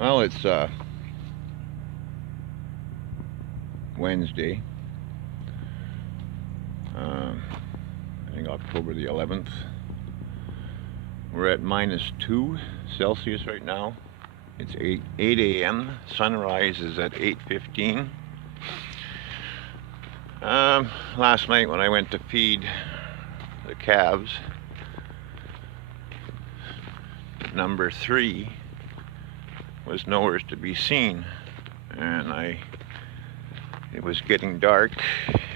Well, it's Wednesday. I think October the 11th. We're at -2 Celsius right now. It's 8 a.m. Sunrise is at 8:15. Last night when I went to feed the calves, number 3 was nowhere to be seen, and it was getting dark,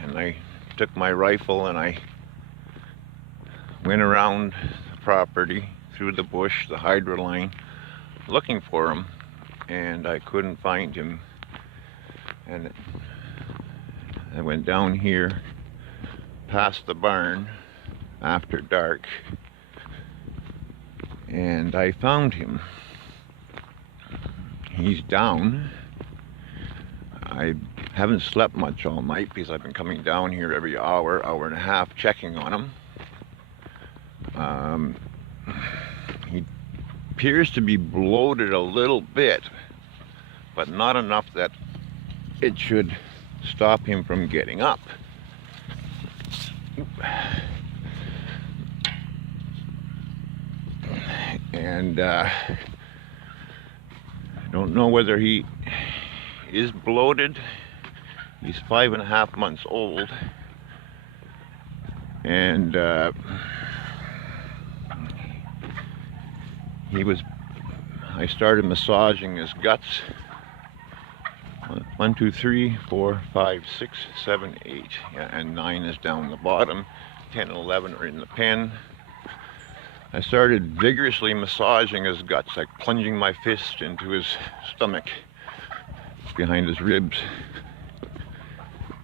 and I took my rifle and I went around the property through the bush, the hydro line, looking for him, and I couldn't find him. And I went down here past the barn after dark, and I found him. He's down. I haven't slept much all night because I've been coming down here every hour and a half checking on him. He appears to be bloated a little bit, but not enough that it should stop him from getting up. And I don't know whether he is bloated. He's 5.5 months old, and I started massaging his guts. 1, 2, 3, 4, 5, 6, 7, 8, yeah, and 9 is down the bottom. 10 and 11 are in the pen. I started vigorously massaging his guts, like plunging my fist into his stomach, behind his ribs,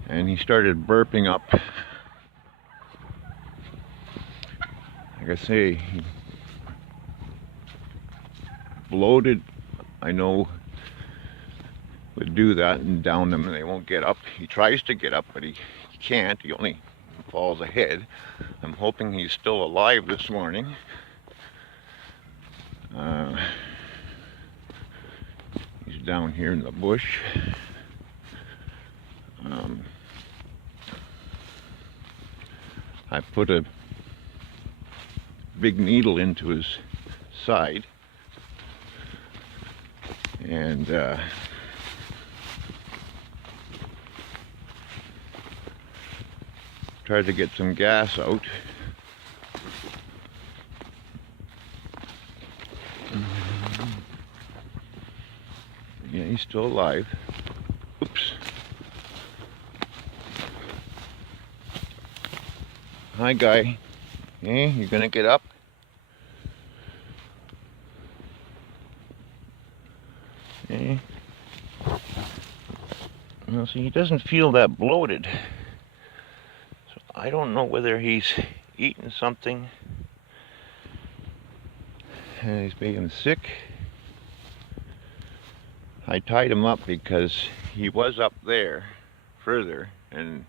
and he started burping up. Like I say, he bloated, I know, would do that and down them and they won't get up. He tries to get up, but he can't. He only falls ahead. I'm hoping he's still alive this morning. He's down here in the bush. I put a big needle into his side, and tried to get some gas out. Yeah, he's still alive. Oops. Hi, guy. Hey, you gonna get up? Hey. Well, see, he doesn't feel that bloated. So I don't know whether he's eaten something and he's being sick. I tied him up because he was up there further and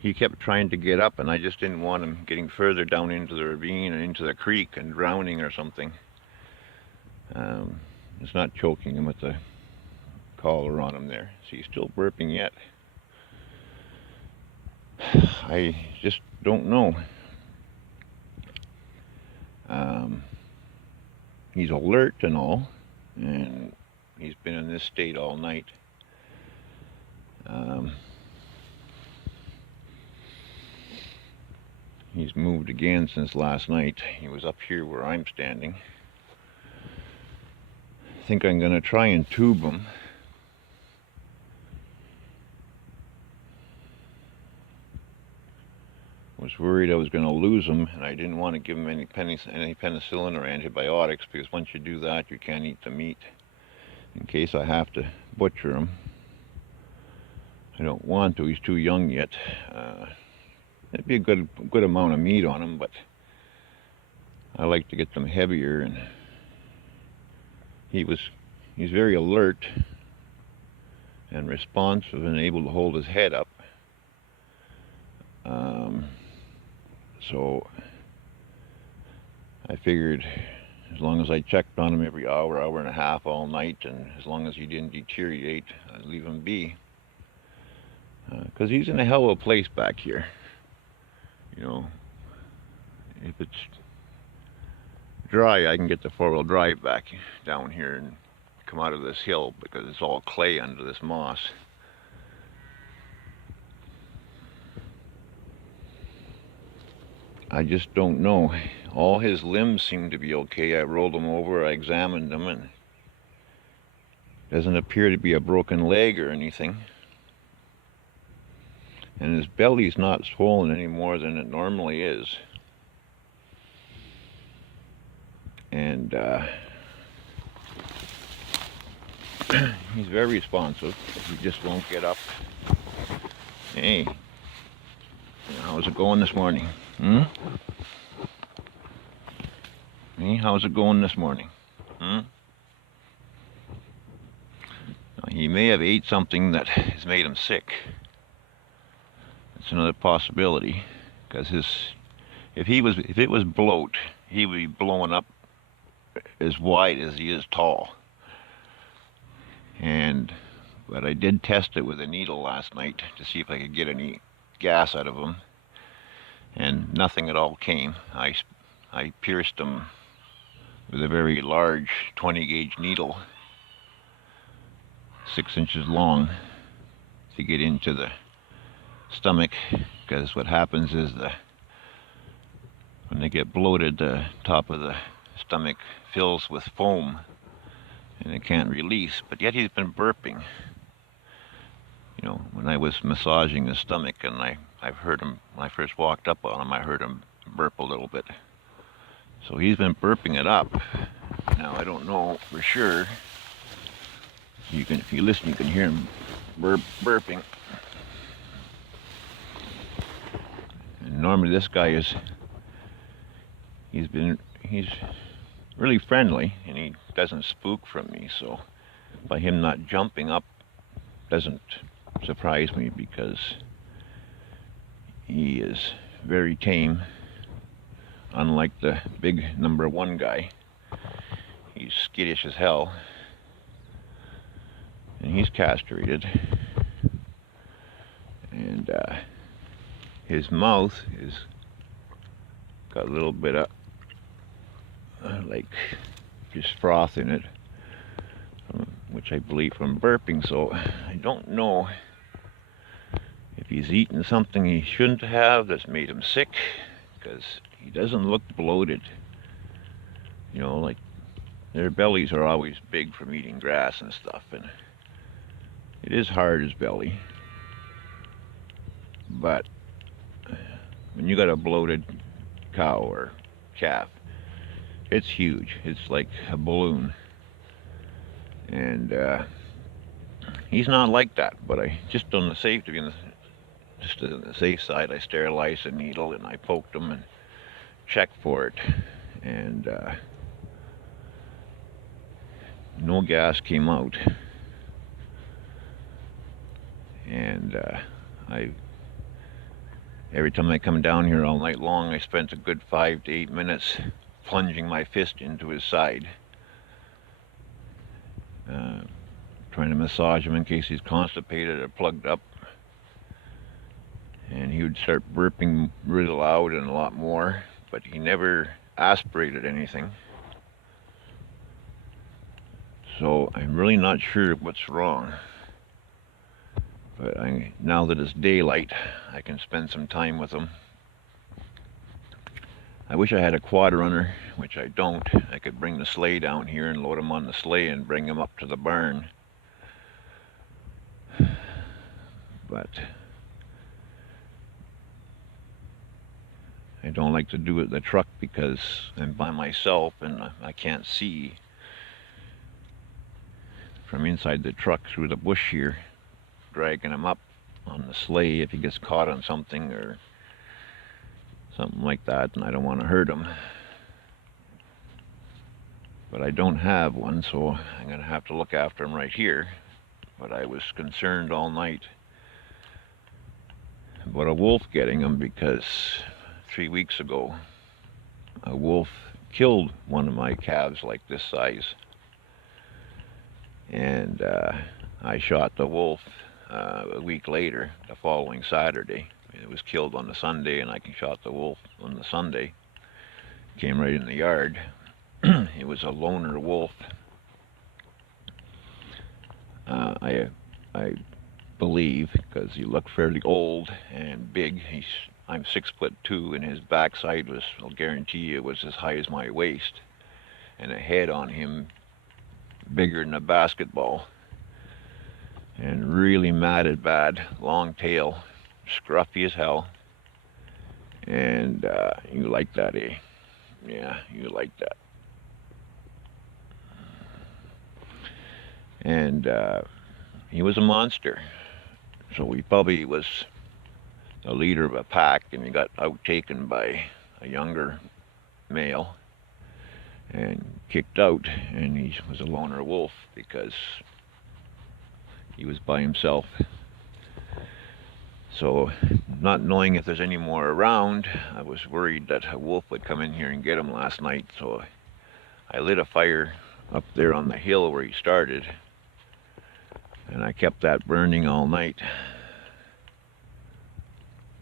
he kept trying to get up, and I just didn't want him getting further down into the ravine and into the creek and drowning or something. It's not choking him with the collar on him there. So he's still burping yet. I just don't know. He's alert and all, and he's been in this state all night. He's moved again since last night. He was up here where I'm standing. I think I'm going to try and tube him. Was worried I was going to lose him, and I didn't want to give him any penicillin or antibiotics, because once you do that, you can't eat the meat, in case I have to butcher him. I don't want to. He's too young yet. It'd be a good amount of meat on him, but I like to get them heavier. And he's very alert and responsive and able to hold his head up. So I figured as long as I checked on him every hour, hour and a half all night, and as long as he didn't deteriorate, I'd leave him be. Because he's in a hell of a place back here. You know, if it's dry, I can get the four-wheel drive back down here and come out of this hill because it's all clay under this moss. I just don't know. All his limbs seem to be okay. I rolled him over, I examined him, and doesn't appear to be a broken leg or anything. And his belly's not swollen any more than it normally is. And he's very responsive. He just won't get up. Hey, how's it going this morning? Hey, how's it going this morning? Now, he may have ate something that has made him sick. That's another possibility, because if it was bloat, he would be blowing up as wide as he is tall. But I did test it with a needle last night to see if I could get any gas out of him, and nothing at all came. I pierced him with a very large 20 gauge needle, 6 inches long, to get into the stomach, because what happens is when they get bloated, the top of the stomach fills with foam and it can't release, but yet he's been burping. You know, when I was massaging his stomach, and I've heard him, when I first walked up on him, I heard him burp a little bit. So he's been burping it up. Now I don't know for sure. If you listen, you can hear him burping. And normally this guy he's really friendly, and he doesn't spook from me, so by him not jumping up doesn't surprise me, because he is very tame, unlike the big #1 guy. He's skittish as hell, and he's castrated, and his mouth is got a little bit of like just froth in it, which I believe from burping. So I don't know if he's eaten something he shouldn't have that's made him sick, because he doesn't look bloated. You know, like their bellies are always big from eating grass and stuff, and it is hard, his belly. But when you got a bloated cow or calf, it's huge. It's like a balloon. And he's not like that, but I just on the safe, to be on the safe side, I sterilized the needle and I poked him and checked for it, and no gas came out. And every time I come down here all night long, I spent a good 5 to 8 minutes plunging my fist into his side, trying to massage him in case he's constipated or plugged up. And he would start burping really loud and a lot more, but he never aspirated anything. So I'm really not sure what's wrong. But now that it's daylight, I can spend some time with him. I wish I had a quad runner, which I don't. I could bring the sleigh down here and load him on the sleigh and bring him up to the barn. But I don't like to do it in the truck because I'm by myself and I can't see from inside the truck through the bush here, dragging him up on the sleigh if he gets caught on something or something like that, and I don't want to hurt him. But I don't have one, so I'm going to have to look after him right here. But I was concerned all night about a wolf getting him, because 3 weeks ago a wolf killed one of my calves like this size. And I shot the wolf a week later, the following Saturday. It was killed on the Sunday, and I shot the wolf on the Sunday. Came right in the yard. It was a loner wolf. I believe, because he looked fairly old and big. I'm 6'2", and his backside was, I'll guarantee you, it was as high as my waist, and a head on him bigger than a basketball, and really matted bad, long tail, scruffy as hell. And you like that, eh? Yeah, you like that. And he was a monster. So he probably was a leader of a pack, and he got outtaken by a younger male and kicked out, and he was a loner wolf because he was by himself. So, not knowing if there's any more around, I was worried that a wolf would come in here and get him last night, so I lit a fire up there on the hill where he started, and I kept that burning all night.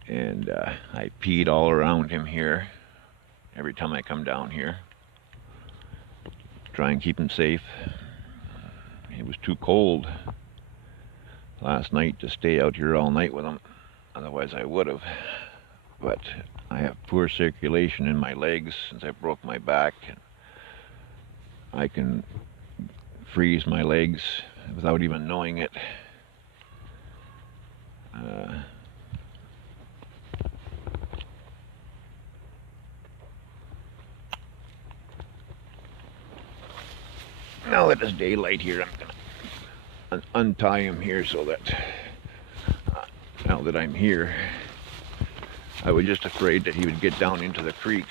And I peed all around him here every time I come down here. Try and keep him safe. It was too cold last night to stay out here all night with him. Otherwise I would have. But I have poor circulation in my legs since I broke my back. I can freeze my legs without even knowing it. Now that it's daylight here, I'm going to untie him here so that now that I'm here, I was just afraid that he would get down into the creek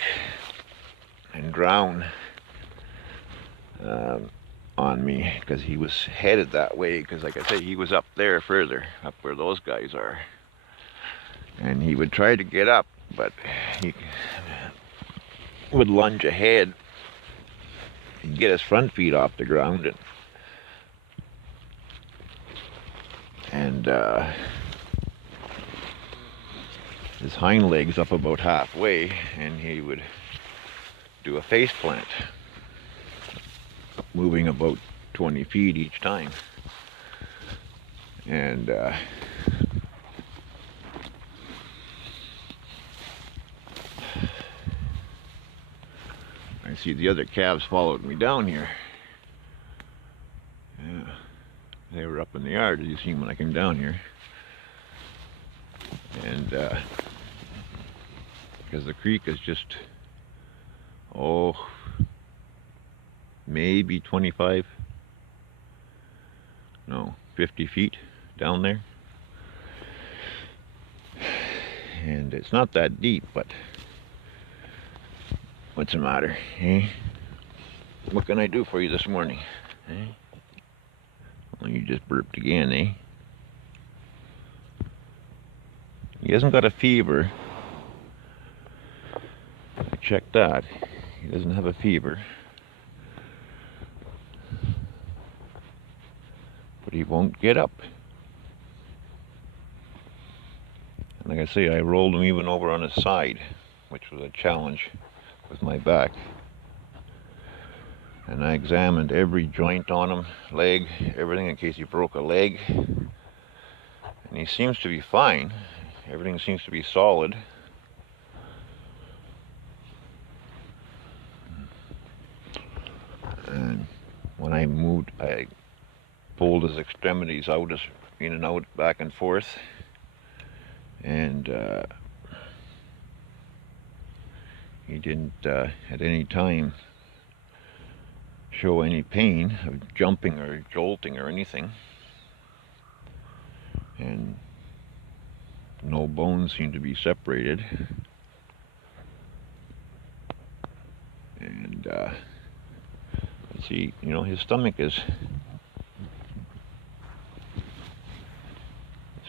and drown on me, because he was headed that way, because like I say, he was up there further, up where those guys are. And he would try to get up, but he would lunge ahead and get his front feet off the ground, and his hind legs up about halfway, and he would do a face plant, moving about 20 feet each time. And I see the other calves followed me down here. Yeah, they were up in the yard, as you seen when I came down here. And because the creek is just, maybe 25, no, 50 feet down there. And it's not that deep, but what's the matter, eh? What can I do for you this morning, eh? Well, you just burped again, eh? He hasn't got a fever. I checked that. He doesn't have a fever. But he won't get up. And like I say, I rolled him even over on his side, which was a challenge with my back. And I examined every joint on him, leg, everything, in case he broke a leg. And he seems to be fine. Everything seems to be solid. And when I moved, I pulled his extremities out, in and out, back and forth. And he didn't at any time show any pain of jumping or jolting or anything. And no bones seem to be separated. And let's see, his stomach is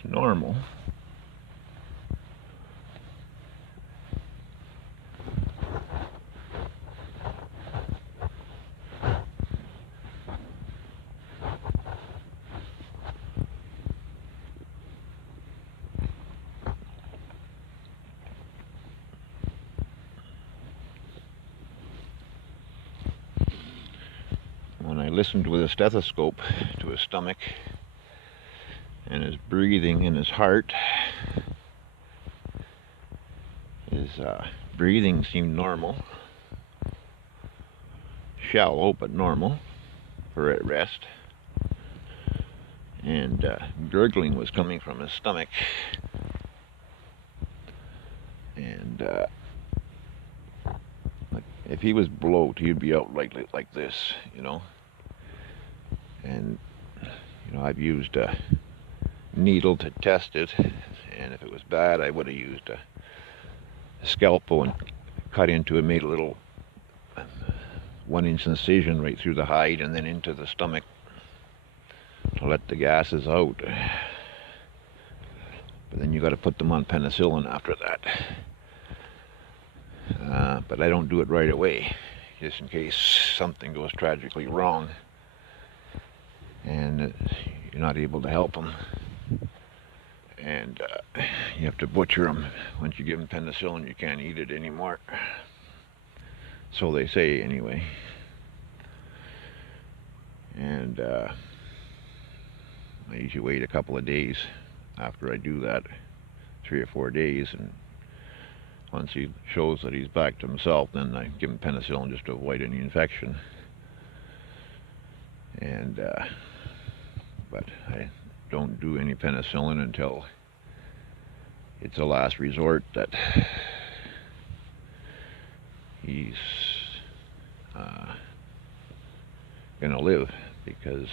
normal. listened with a stethoscope to his stomach and his breathing and his heart. His breathing seemed normal, shallow but normal for at rest, and gurgling was coming from his stomach, and like if he was bloat, he'd be out like this, you know. And you know, I've used a needle to test it, and if it was bad, I would have used a scalpel and cut into it, made a little 1-inch incision right through the hide and then into the stomach to let the gases out. But then you got to put them on penicillin after that. But I don't do it right away, just in case something goes tragically wrong and you're not able to help them. And you have to butcher them. Once you give them penicillin, you can't eat it anymore. So they say, anyway. And I usually wait a couple of days after I do that, 3 or 4 days, and once he shows that he's back to himself, then I give him penicillin just to avoid any infection. And but I don't do any penicillin until it's a last resort that he's gonna live, because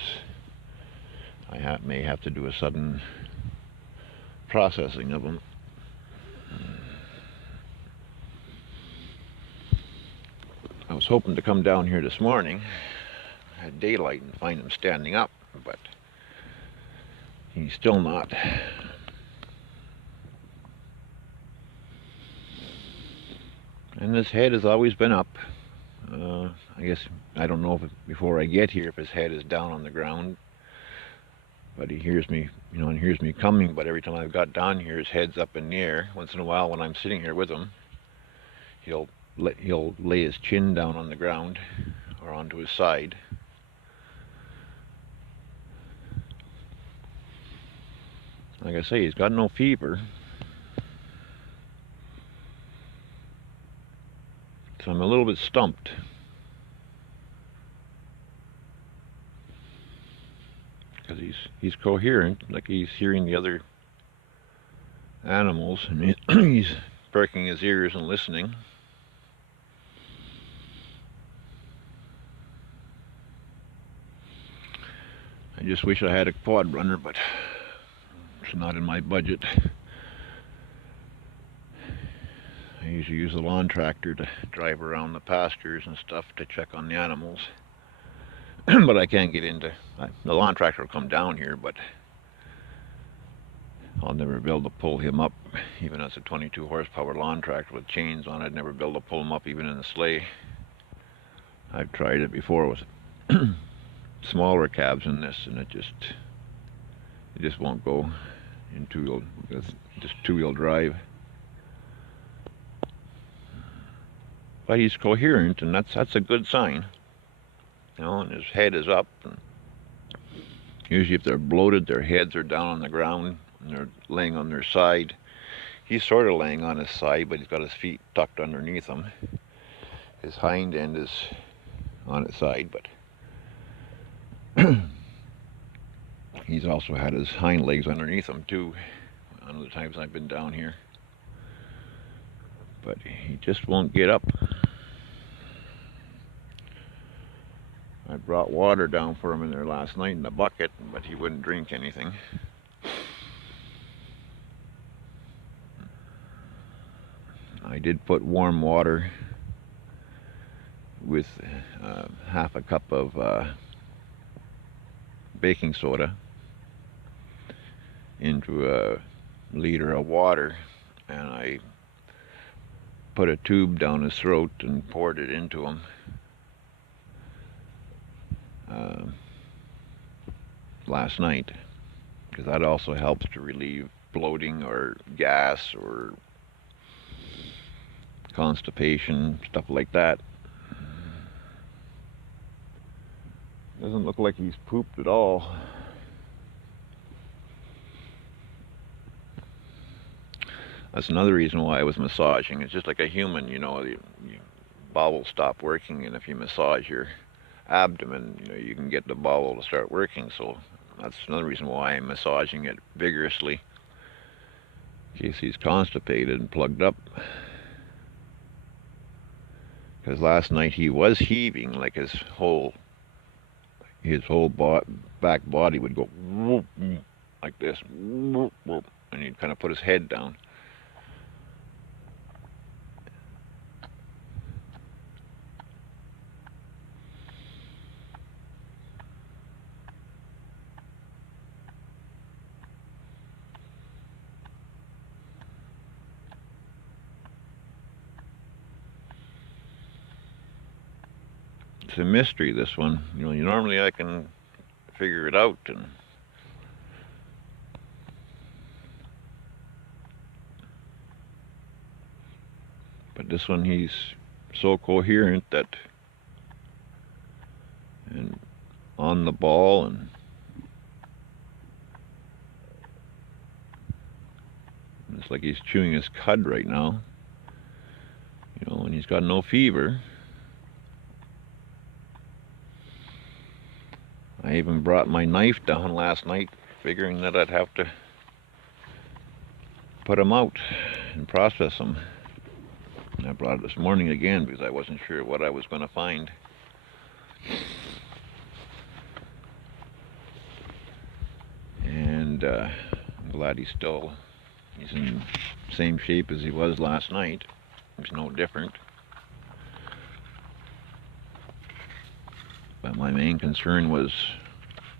I may have to do a sudden processing of him. I was hoping to come down here this morning at daylight and find him standing up, but he's still not. And his head has always been up. I guess, I don't know if before I get here if his head is down on the ground, but he hears me, you know, and hears me coming, but every time I've got down here, his head's up in the air. Once in a while when I'm sitting here with him, he'll lay his chin down on the ground or onto his side. Like I say, he's got no fever. So I'm a little bit stumped. Because he's coherent, like he's hearing the other animals, and he's perking his ears and listening. I just wish I had a quad runner, but it's not in my budget. I usually use the lawn tractor to drive around the pastures and stuff to check on the animals. But I can't get into, the lawn tractor will come down here, but I'll never be able to pull him up, even as a 22 horsepower lawn tractor with chains on it. I'd never be able to pull him up even in a sleigh. I've tried it before with smaller cabs than this, and it just won't go in two-wheel, just two-wheel drive. But he's coherent, and that's a good sign. You know, and his head is up. And usually if they're bloated, their heads are down on the ground and they're laying on their side. He's sort of laying on his side, but he's got his feet tucked underneath him. His hind end is on its side, but he's also had his hind legs underneath him too, one of the times I've been down here. But he just won't get up. I brought water down for him in there last night in a bucket, but he wouldn't drink anything. I did put warm water with half a cup of baking soda into a liter of water, and I put a tube down his throat and poured it into him. Last night, because that also helps to relieve bloating or gas or constipation, stuff like that. Doesn't look like he's pooped at all. That's another reason why I was massaging. It's just like a human, you know, your bowel stop working, and if you massage your abdomen, you know, you can get the bowel to start working. So that's another reason why I'm massaging it vigorously, in case he's constipated and plugged up. Because last night he was heaving, like his whole back body would go whoop, like this, whoop, whoop, and he'd kind of put his head down. It's a mystery, this one. You know, normally I can figure it out, but this one, he's so coherent that, and on the ball, and it's like he's chewing his cud right now, you know, and he's got no fever. I even brought my knife down last night, figuring that I'd have to put him out and process him. And I brought it this morning again because I wasn't sure what I was going to find. And I'm glad he's in the same shape as he was last night. He's no different. But my main concern was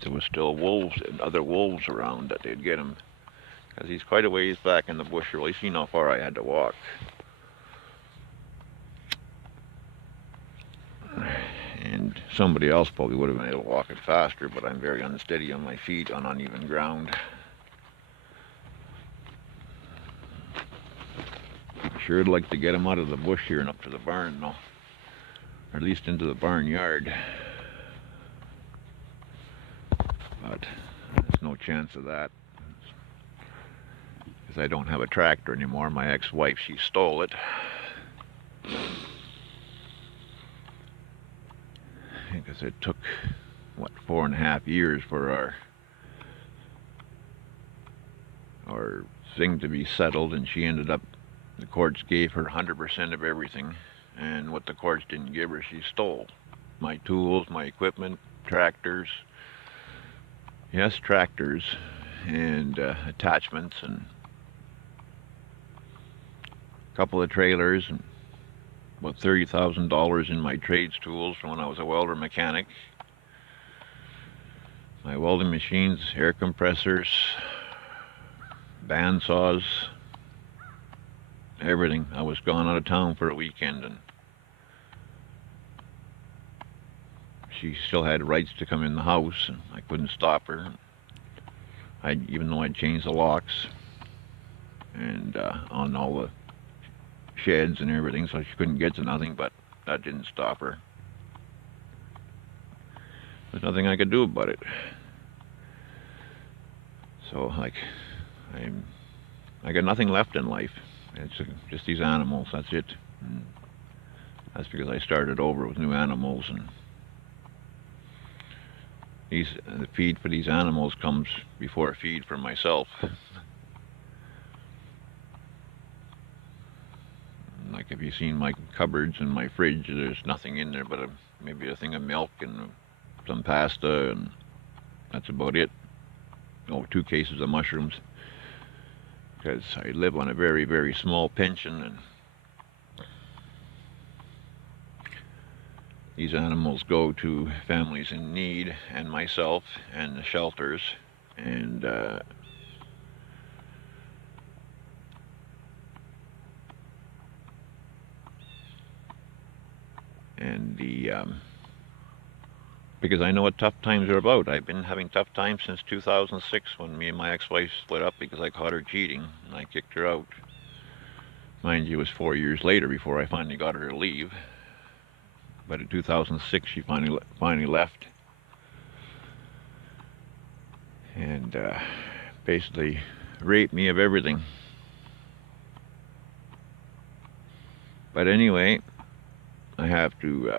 there was still wolves and other wolves around, that they'd get him. Because he's quite a ways back in the bush. You'll see how far I had to walk. And somebody else probably would have been able to walk it faster, but I'm very unsteady on my feet on uneven ground. Sure would like to get him out of the bush here and up to the barn, though. Or at least into the barnyard. But there's no chance of that, because I don't have a tractor anymore. My ex-wife, she stole it. Because it took, what, 4.5 years for our thing to be settled, and she ended up, the courts gave her 100% of everything, and what the courts didn't give her, she stole. My tools, my equipment, tractors, yes, tractors, and attachments, and a couple of trailers, and about $30,000 in my trades tools from when I was a welder mechanic. My welding machines, air compressors, band saws, everything. I was gone out of town for a weekend, and she still had rights to come in the house, and I couldn't stop her. Even though I'd changed the locks and on all the sheds and everything, so she couldn't get to nothing, but that didn't stop her. There's nothing I could do about it. So, like, I got nothing left in life. It's just these animals, that's it. And that's because I started over with new animals, and the feed for these animals comes before a feed for myself. Like, if you've seen my cupboards and my fridge, there's nothing in there but maybe a thing of milk and some pasta, and that's about it. Oh, 2 cases of mushrooms, because I live on a very, very small pension, and these animals go to families in need, and myself, and the shelters, and because I know what tough times are about. I've been having tough times since 2006, when me and my ex-wife split up because I caught her cheating, and I kicked her out. Mind you, it was 4 years later before I finally got her to leave. But in 2006, she finally left. and basically raped me of everything. But anyway, I have to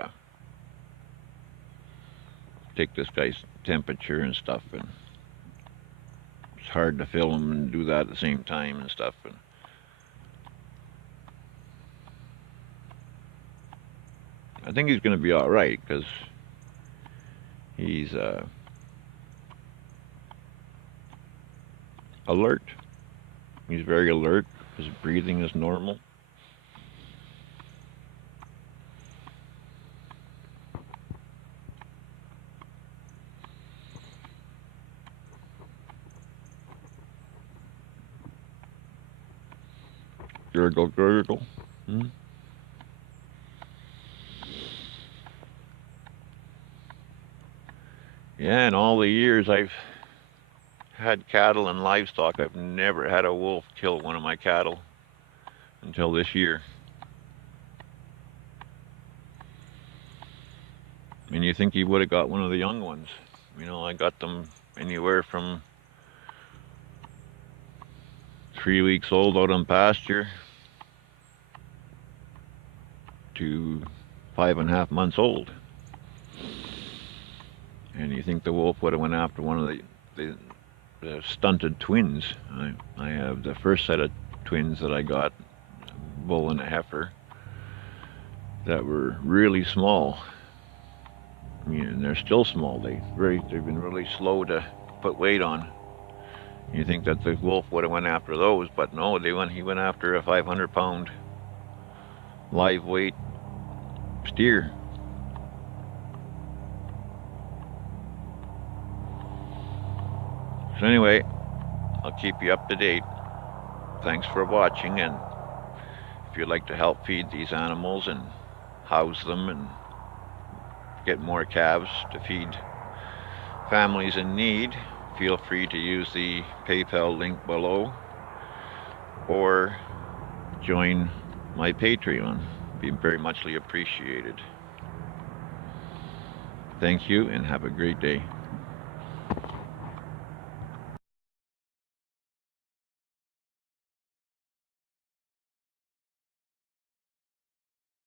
take this guy's temperature and stuff, and it's hard to film and do that at the same time and stuff. And I think he's going to be all right, because he's alert. He's very alert. His breathing is normal. Gurgle, gurgle. Hmm? Yeah, in all the years I've had cattle and livestock, I've never had a wolf kill one of my cattle until this year. And you think he would have got one of the young ones. You know, I got them anywhere from 3 weeks old out on pasture to 5.5 months old. And you think the wolf would have went after one of the stunted twins. I have the first set of twins that I got, a bull and a heifer, that were really small. I mean, and they're still small. They've been really slow to put weight on. You think that the wolf would have went after those, but no, he went after a 500-pound live weight steer. So anyway, I'll keep you up to date. Thanks for watching, and if you'd like to help feed these animals and house them and get more calves to feed families in need, feel free to use the PayPal link below or join my Patreon. Be very muchly appreciated. Thank you and have a great day.